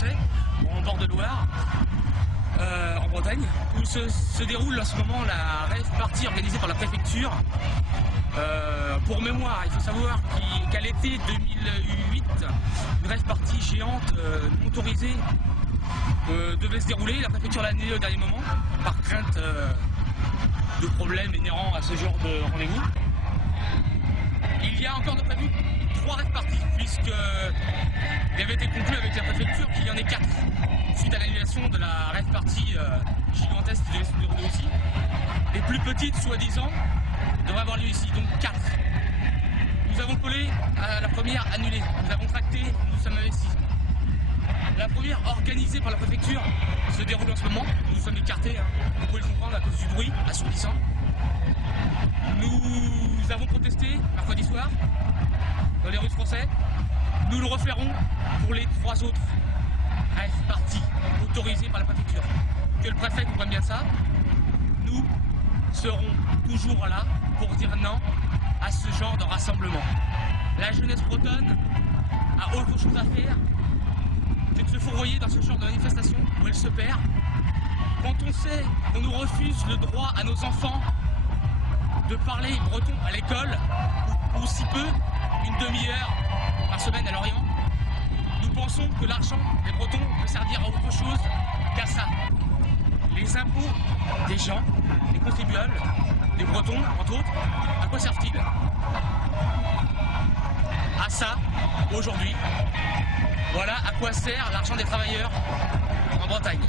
français, en bord de Loire, en Bretagne, où se déroule en ce moment la rave party organisée par la préfecture. Pour mémoire, il faut savoir qu'à l'été 2008, une rave party géante non autorisée devait se dérouler. La préfecture l'a annulée au dernier moment, par crainte de problèmes inhérents à ce genre de rendez-vous. Il y a encore de prévu 3 rave parties, puisqu'il avait été conclu avec la préfecture qu'il y en ait 4, suite à l'annulation de la rave party gigantesque qui devait se dérouler ici. Les plus petites, soi-disant, devraient avoir lieu ici, donc 4. Nous avons collé à la première annulée, nous avons tracté, nous sommes investis. La première, organisée par la préfecture, se déroule en ce moment. Nous sommes écartés, vous pouvez le comprendre, à cause du bruit assourdissant. Nous avons protesté mercredi soir dans les rues de Français. Nous le referons pour les 3 autres rave parties autorisées par la préfecture. Que le préfet comprenne bien ça. Nous serons toujours là pour dire non à ce genre de rassemblement. La jeunesse bretonne a autre chose à faire que de se fourvoyer dans ce genre de manifestation où elle se perd. Quand on sait qu'on nous refuse le droit à nos enfants de parler breton à l'école, ou si peu, une demi-heure par semaine à Lorient, nous pensons que l'argent des Bretons peut servir à autre chose qu'à ça. Les impôts des gens, des contribuables, des Bretons, entre autres, à quoi servent-ils? À ça, aujourd'hui. Voilà à quoi sert l'argent des travailleurs en Bretagne.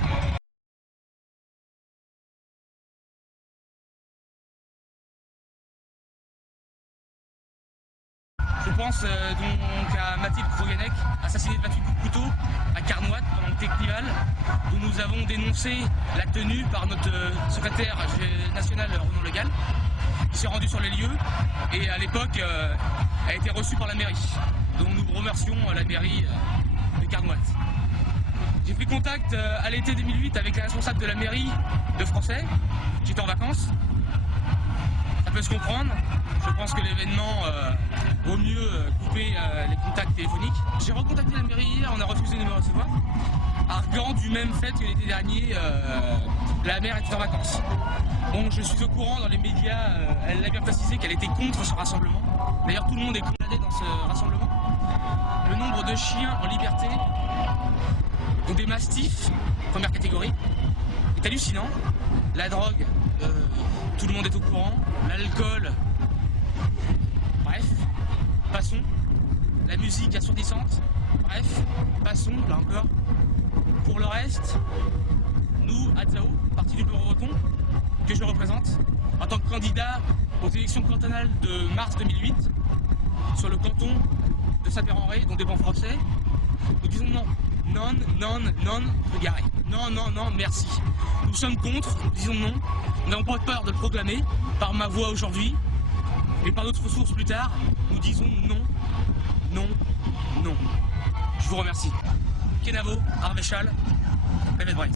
Je pense donc à Mathilde Kroganek, assassinée de 28 coups de couteau à Carnoët pendant le Technival, où nous avons dénoncé la tenue par notre secrétaire national Renaud Legal, qui s'est rendu sur les lieux et à l'époque a été reçu par la mairie, dont nous remercions la mairie de Carnoët. J'ai pris contact à l'été 2008 avec la responsable de la mairie de Français, qui était en vacances. Ça peut se comprendre. Je pense que l'événement vaut mieux couper les contacts téléphoniques. J'ai recontacté la mairie hier, on a refusé de me recevoir, arguant du même fait que l'été dernier, la maire était en vacances. Donc je suis au courant dans les médias, elle l'a bien précisé qu'elle était contre ce rassemblement. D'ailleurs tout le monde est condamné dans ce rassemblement. Le nombre de chiens en liberté, donc des mastifs, première catégorie, est hallucinant. La drogue, tout le monde est au courant. L'alcool, bref, passons. La musique assourdissante, bref, passons, là encore. Pour le reste, nous, Adzao, parti du bureau breton, que je représente, en tant que candidat aux élections cantonales de mars 2008, sur le canton de Saint-Père-en-Retz, dont dépend Français, nous disons non. Non, non, non, regarde. Non, non, non, merci. Nous sommes contre, nous disons non. Nous n'avons pas peur de le proclamer par ma voix aujourd'hui et par d'autres sources plus tard. Nous disons non, non, non. Je vous remercie. Kenavo, Arvéchal, Réveil.